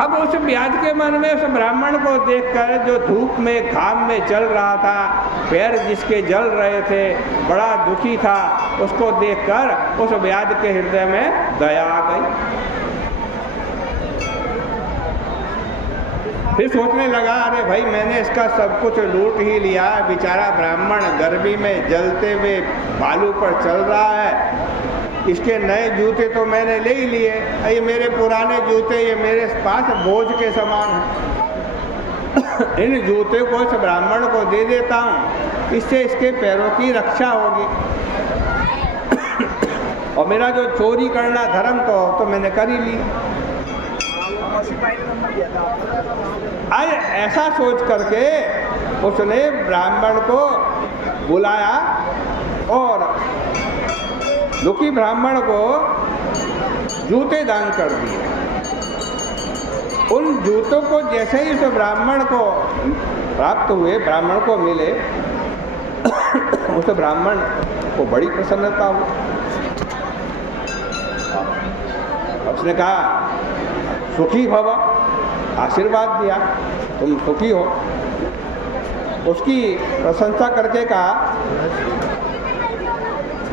अब उस व्याध के मन में उस ब्राह्मण को देखकर, जो धूप में घाम में चल रहा था, पैर जिसके जल रहे थे, बड़ा दुखी था, उसको देखकर उस व्याध के हृदय में दया आ गई। फिर सोचने लगा, अरे भाई मैंने इसका सब कुछ लूट ही लिया, बेचारा ब्राह्मण गर्मी में जलते हुए बालू पर चल रहा है, इसके नए जूते तो मैंने ले ही लिए, ये मेरे पुराने जूते ये मेरे पास बोझ के समान हैं। इन जूते को इस ब्राह्मण को दे देता हूँ, इससे इसके पैरों की रक्षा होगी। और मेरा जो चोरी करना धर्म तो मैंने कर ही ली। आज ऐसा सोच करके उसने ब्राह्मण को बुलाया और दुखी ब्राह्मण को जूते दान कर दिए। उन जूतों को जैसे ही उस ब्राह्मण को प्राप्त हुए, ब्राह्मण को मिले, उस ब्राह्मण को बड़ी प्रसन्नता हुई। उसने कहा, सुखी भव, आशीर्वाद दिया, तुम सुखी हो। उसकी प्रशंसा करके कहा,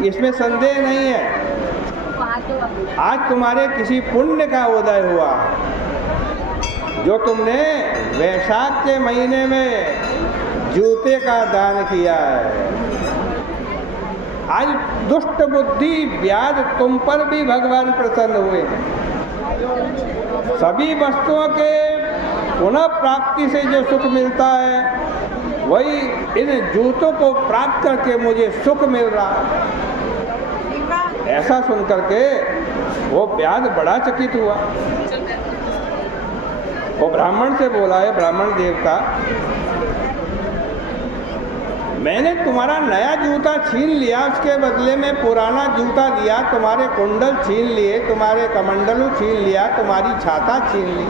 इसमें संदेह नहीं है, आज तुम्हारे किसी पुण्य का उदय हुआ, जो तुमने वैशाख के महीने में जूते का दान किया है। आज दुष्ट बुद्धि व्याध तुम पर भी भगवान प्रसन्न हुए हैं। सभी वस्तुओं के पुनः प्राप्ति से जो सुख मिलता है, वही इन जूतों को प्राप्त करके मुझे सुख मिल रहा है। ऐसा सुन करके वो व्याध बड़ा चकित हुआ। वो ब्राह्मण से बोला, है ब्राह्मण देवता, मैंने तुम्हारा नया जूता छीन लिया, उसके बदले में पुराना जूता दिया, तुम्हारे कुंडल छीन लिए, तुम्हारे कमंडलू छीन लिया, तुम्हारी छाता छीन ली,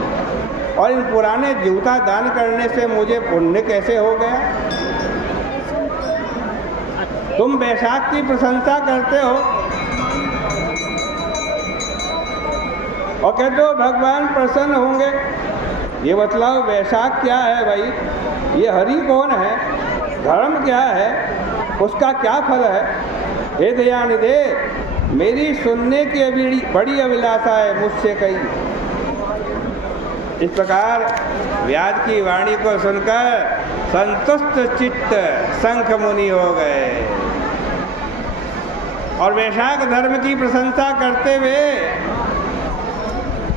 और इन पुराने जूता दान करने से मुझे पुण्य कैसे हो गया? तुम वैशाख की प्रशंसा करते हो और कहते हो भगवान प्रसन्न होंगे। ये बतलाओ, वैशाख क्या है भाई? ये हरि कौन है? धर्म क्या है? उसका क्या फल है? हे दयानिधे, मेरी सुनने की बड़ी अभिलाषा है, मुझसे कही। इस प्रकार व्याध की वाणी को सुनकर संतुष्ट चित्त शंख मुनि हो गए और वैशाख धर्म की प्रशंसा करते हुए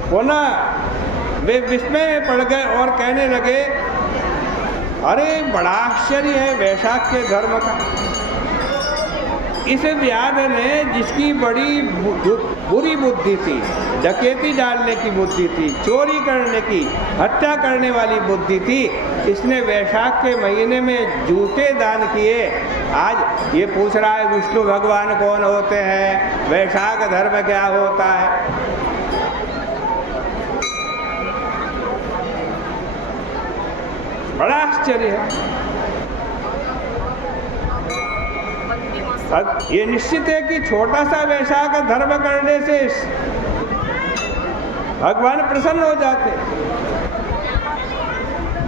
पुनः वे विस्मय में पड़ गए और कहने लगे, अरे बड़ा आश्चर्य है वैशाख के धर्म का। इस व्याध ने, जिसकी बड़ी बुरी बुद्धि थी, डकैती डालने की बुद्धि थी, चोरी करने की, हत्या करने वाली बुद्धि थी, इसने वैशाख के महीने में जूते दान किए। आज ये पूछ रहा है विष्णु भगवान कौन होते हैं, वैशाख धर्म क्या होता है। बड़ा आश्चर्य है। ये निश्चित है कि छोटा सा वैशाख धर्म करने से भगवान प्रसन्न हो जाते।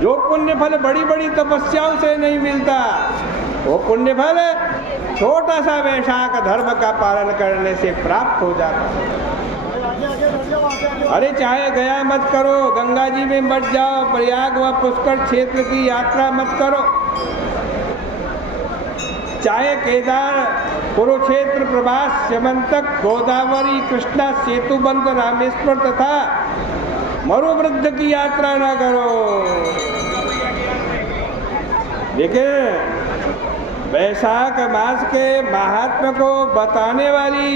जो पुण्य फल बड़ी बड़ी तपस्याओं से नहीं मिलता, वो पुण्य फल छोटा सा वैशाख धर्म का पालन करने से प्राप्त हो जाता। अरे चाहे गया मत करो, गंगा जी में मत जाओ, प्रयाग व पुष्कर क्षेत्र की यात्रा मत करो, चाहे केदार, कुरुक्षेत्र, प्रभास, स्यमंतक, गोदावरी, कृष्णा, सेतुबंध, रामेश्वर तथा मरुवृद्ध की यात्रा न करो। लेकिन वैशाख मास के महात्म्य को बताने वाली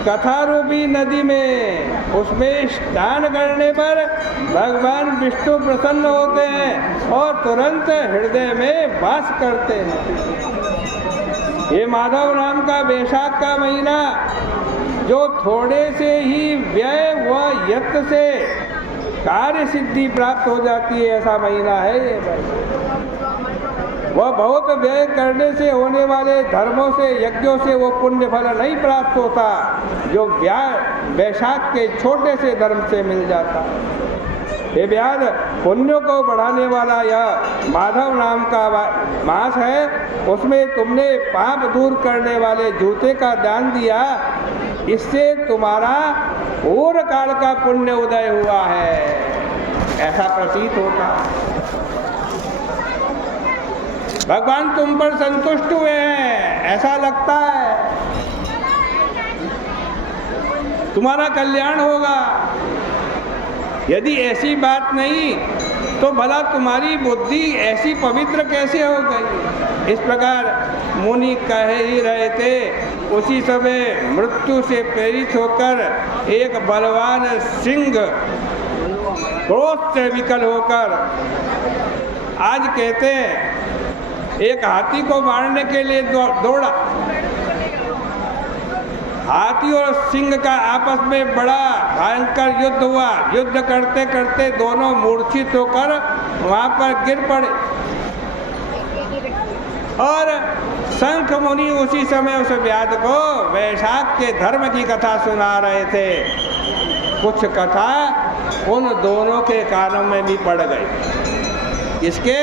कथा रूपी नदी में, उसमें स्नान करने पर भगवान विष्णु प्रसन्न होते हैं और तुरंत हृदय में वास करते हैं। ये माधव नाम का वैशाख का महीना, जो थोड़े से ही व्यय व यत्न से कार्य सिद्धि प्राप्त हो जाती है, ऐसा महीना है ये। वह बहुत व्यय करने से होने वाले धर्मों से, यज्ञों से वो पुण्य फल नहीं प्राप्त होता जो वैशाख के छोटे से धर्म से मिल जाता। हे व्याध, पुण्यों को बढ़ाने वाला यह माधव नाम का मास है, उसमें तुमने पाप दूर करने वाले जूते का दान दिया, इससे तुम्हारा पूर्व काल का पुण्य उदय हुआ है, ऐसा प्रतीत होता। भगवान तुम पर संतुष्ट हुए हैं, ऐसा लगता है, तुम्हारा कल्याण होगा। यदि ऐसी बात नहीं तो भला तुम्हारी बुद्धि ऐसी पवित्र कैसे हो गई। इस प्रकार मुनि कह ही रहे थे, उसी समय मृत्यु से प्रेरित होकर एक बलवान सिंह क्रोध से विकल होकर, आज कहते हैं, एक हाथी को मारने के लिए दौड़ा। हाथी और सिंह का आपस में बड़ा भयंकर युद्ध हुआ। युद्ध करते करते दोनों मूर्छित होकर वहां पर गिर पड़े और शंख मुनि उसी समय उस व्याध को वैशाख के धर्म की कथा सुना रहे थे। कुछ कथा उन दोनों के कानों में भी पड़ गई। इसके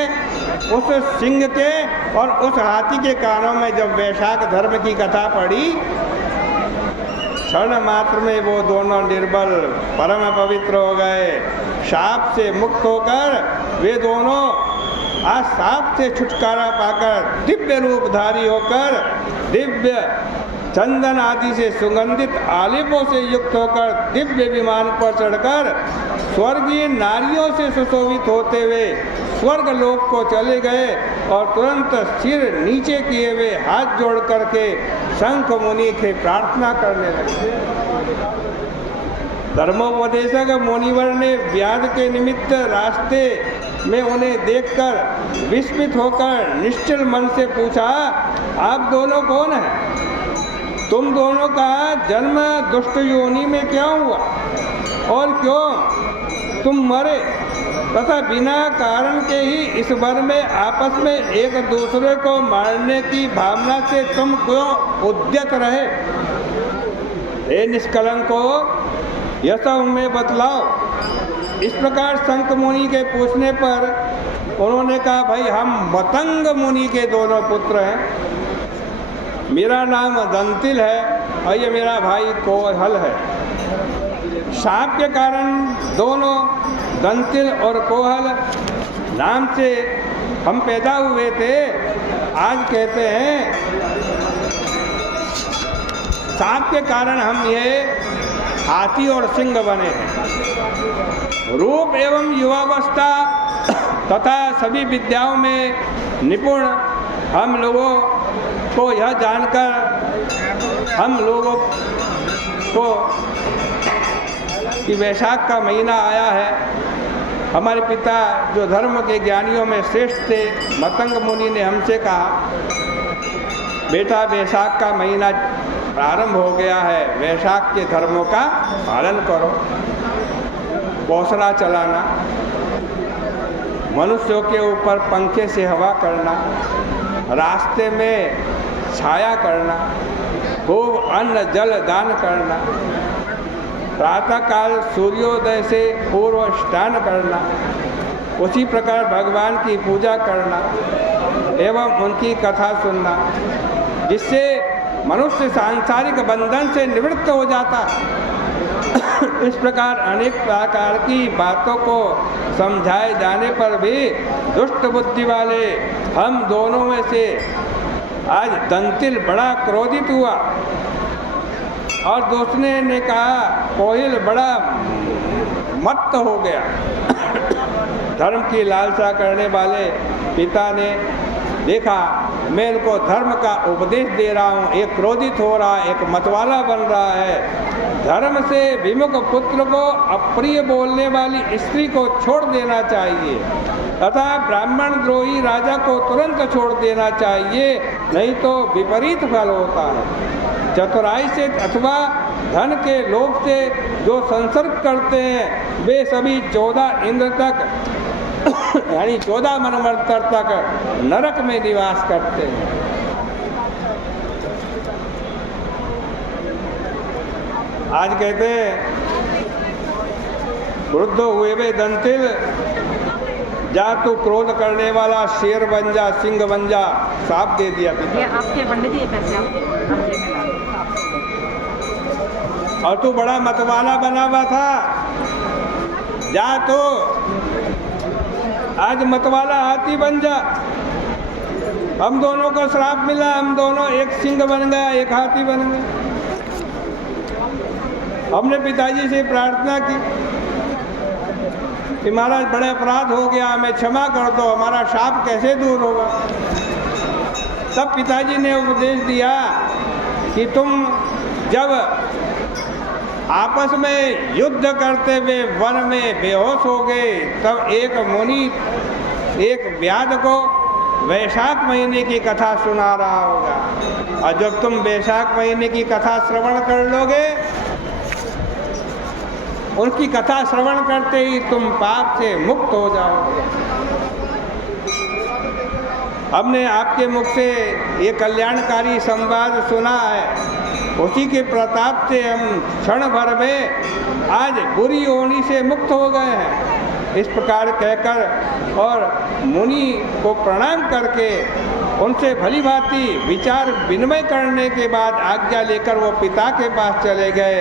उस सिंह के और उस हाथी के कानों में जब वैशाख धर्म की कथा पड़ी, क्षण मात्र में वो दोनों निर्बल परम पवित्र हो गए। शाप से मुक्त होकर वे दोनों आज साप से छुटकारा पाकर दिव्य रूपधारी होकर, दिव्य चंदन आदि से सुगंधित आलिपों से युक्त होकर दिव्य विमान पर चढ़कर स्वर्गीय नारियों से सुशोभित होते हुए स्वर्ग लोक को चले गए और तुरंत सिर नीचे किए हुए हाथ जोड़ करके शंख मुनि के प्रार्थना करने लगे। धर्मोपदेशक मुनिवर ने व्याध के निमित्त रास्ते में उन्हें देखकर विस्मित होकर निश्चल मन से पूछा, आप दोनों कौन हैं? तुम दोनों का जन्म दुष्ट योनि में क्यों हुआ और क्यों तुम मरे तथा बिना कारण के ही इस वर में आपस में एक दूसरे को मारने की भावना से तुम क्यों उद्यत रहे? हे निष्कलंको, यह सब हमें बतलाओ। इस प्रकार शंख मुनि के पूछने पर उन्होंने कहा, भाई हम मतंग मुनि के दोनों पुत्र हैं। मेरा नाम दंतिल है और ये मेरा भाई कोहल है। शाप के कारण दोनों दंतिल और कोहल नाम से हम पैदा हुए थे। आज कहते हैं शाप के कारण हम ये हाथी और सिंह बने हैं। रूप एवं युवावस्था तथा सभी विद्याओं में निपुण हम लोगों को यह जानकर हम लोगों को कि वैशाख का महीना आया है, हमारे पिता जो धर्म के ज्ञानियों में श्रेष्ठ थे मतंग मुनि ने हमसे कहा, बेटा वैशाख का महीना प्रारंभ हो गया है, वैशाख के धर्मों का पालन करो। पौसरा चलाना, मनुष्यों के ऊपर पंखे से हवा करना, रास्ते में छाया करना, खूब अन्न जल दान करना, प्रातःकाल सूर्योदय से पूर्व स्नान करना, उसी प्रकार भगवान की पूजा करना एवं उनकी कथा सुनना, जिससे मनुष्य सांसारिक बंधन से निवृत्त हो जाता। इस प्रकार अनेक प्रकार की बातों को समझाए जाने पर भी दुष्ट बुद्धि वाले हम दोनों में से आज दंतिल बड़ा क्रोधित हुआ और दूसरे ने कहा कोहिल बड़ा मत्त हो गया। धर्म की लालसा करने वाले पिता ने देखा मैं इनको धर्म का उपदेश दे रहा हूँ, एक क्रोधित हो रहा है, एक मतवाला बन रहा है। धर्म से विमुख पुत्र को अप्रिय बोलने वाली स्त्री को छोड़ देना चाहिए तथा ब्राह्मण द्रोही राजा को तुरंत छोड़ देना चाहिए, नहीं तो विपरीत फल होता है। चतुराई से अथवा धन के लोभ से जो संसर्ग करते हैं वे सभी 14 इंद्र तक यानी 14 मनवंतर तक नरक में निवास करते हैं। आज कहते हैं क्रुद्ध हुए वे दंतिल, जा तू क्रोध करने वाला शेर बन जा, सिंह बन जा, साफ दे दिया पिता। ये आपके पंडित जी पैसे और तू बड़ा मतवाला बना हुआ था, जा तो आज मतवाला हाथी बन जा। हम दोनों को श्राप मिला, हम दोनों एक सिंह बन गया, एक हाथी बन गया। हमने पिताजी से प्रार्थना की कि महाराज बड़े अपराध हो गया, हमें क्षमा कर दो, हमारा शाप कैसे दूर होगा। तब पिताजी ने उपदेश दिया कि तुम जब आपस में युद्ध करते हुए वन में बेहोश हो गए, तब एक मुनि एक व्याध को वैशाख महीने की कथा सुना रहा होगा, और जब तुम वैशाख महीने की कथा श्रवण कर लोगे, उनकी कथा श्रवण करते ही तुम पाप से मुक्त हो जाओगे। हमने आपके मुख से ये कल्याणकारी संवाद सुना है, उसी के प्रताप से हम क्षण भर में आज बुरी योनि से मुक्त हो गए हैं। इस प्रकार कहकर और मुनि को प्रणाम करके उनसे भली भांति विचार विनिमय करने के बाद आज्ञा लेकर वो पिता के पास चले गए।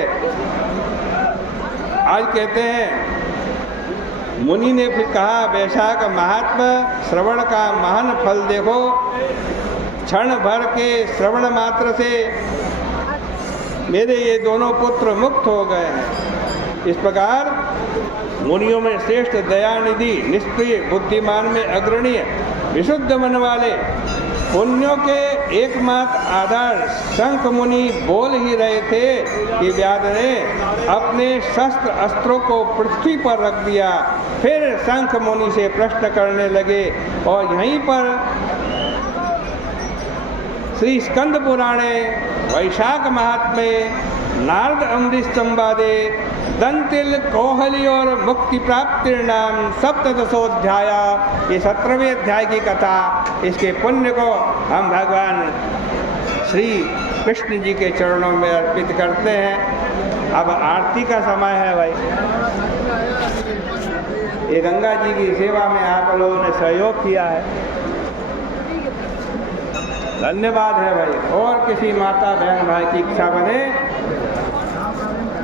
आज कहते हैं मुनि ने फिर कहा, वैशाख महात्मा श्रवण का महान फल देखो, क्षण भर के श्रवण मात्र से मेरे ये दोनों पुत्र मुक्त हो गए हैं। इस प्रकार मुनियों में श्रेष्ठ दयानिधि, निष्प्रिय, बुद्धिमान में अग्रणीय, विशुद्ध मन वाले, पुण्यों के एकमात्र आधार शंख मुनि बोल ही रहे थे कि व्याध ने अपने शस्त्र अस्त्रों को पृथ्वी पर रख दिया। फिर शंख मुनि से प्रश्न करने लगे, और यहीं पर श्री स्कंद पुराणे वैशाख महात्म्य नारद अमृत संवादे दंतिल कोहली और मुक्ति प्राप्ति नाम सप्तदशोध्याय, ये 17वें अध्याय की कथा, इसके पुण्य को हम भगवान श्री कृष्ण जी के चरणों में अर्पित करते हैं। अब आरती का समय है भाई। ये गंगा जी की सेवा में आप लोगों ने सहयोग किया है, धन्यवाद है भाई। और किसी माता बहन भाई की इच्छा बने